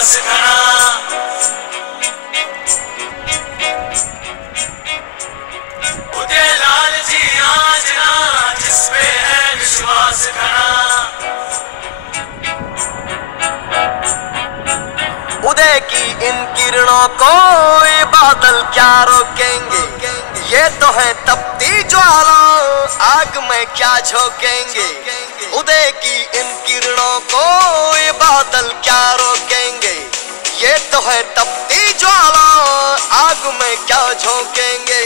विश्वास खड़ा उदय लाल जी आज ना जिस पे है विश्वास खड़ा उदय की इन किरणों को ये बादल क्या रोकेंगे। ये तो है तपती ज्वाला आग में क्या झोंकेंगे। उदय की इन किरणों को ये बादल क्या रोकेंगे। ये तो है तपती ज्वाला आग में क्या झोंकेंगे।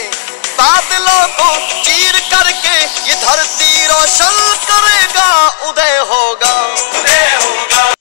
बादलों को चीर करके ये धरती रोशन करेगा। उदय होगा उदय होगा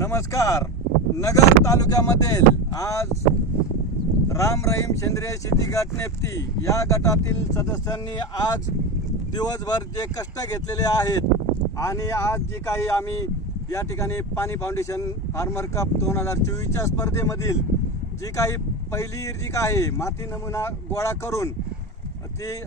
नमस्कार. नगर तालुक्यामधील आज राम रहीम सेंद्रिय शेती गट नेप्ती या गटातील सदस्यांनी आज दिवसभर जे कष्ट घेतलेले आहेत आणि आज जी काही आम्ही या ठिकाणी पाणी फाउंडेशन फार्मर कप 2024च्या स्पर्धेमधील जी काही पहिली इर्जिक आहे माती नमुना गोळा करून ती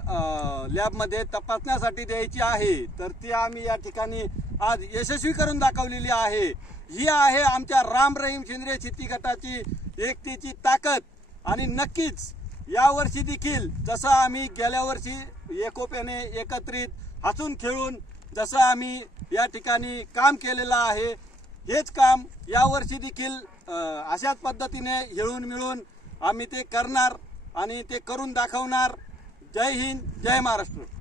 लॅबमध्ये तपासण्यासाठी द्यायची आहे, तर ती आम्ही या ठिकाणी आज यशस्वी करून दाखवलेली आहे. ही आहे आमच्या राम रहीम सेंद्रिय शेती गटाची एकतेची ताकद. आणि नक्कीच यावर्षी देखील जसं आम्ही गेल्या वर्षी एकोप्याने एकत्रित हसून खेळून जसं आम्ही या ठिकाणी काम केलेलं आहे, हेच काम यावर्षी देखील अशाच पद्धतीने हिळून मिळून आम्ही ते करणार आणि ते करून दाखवणार. जय हिंद, जय महाराष्ट्र.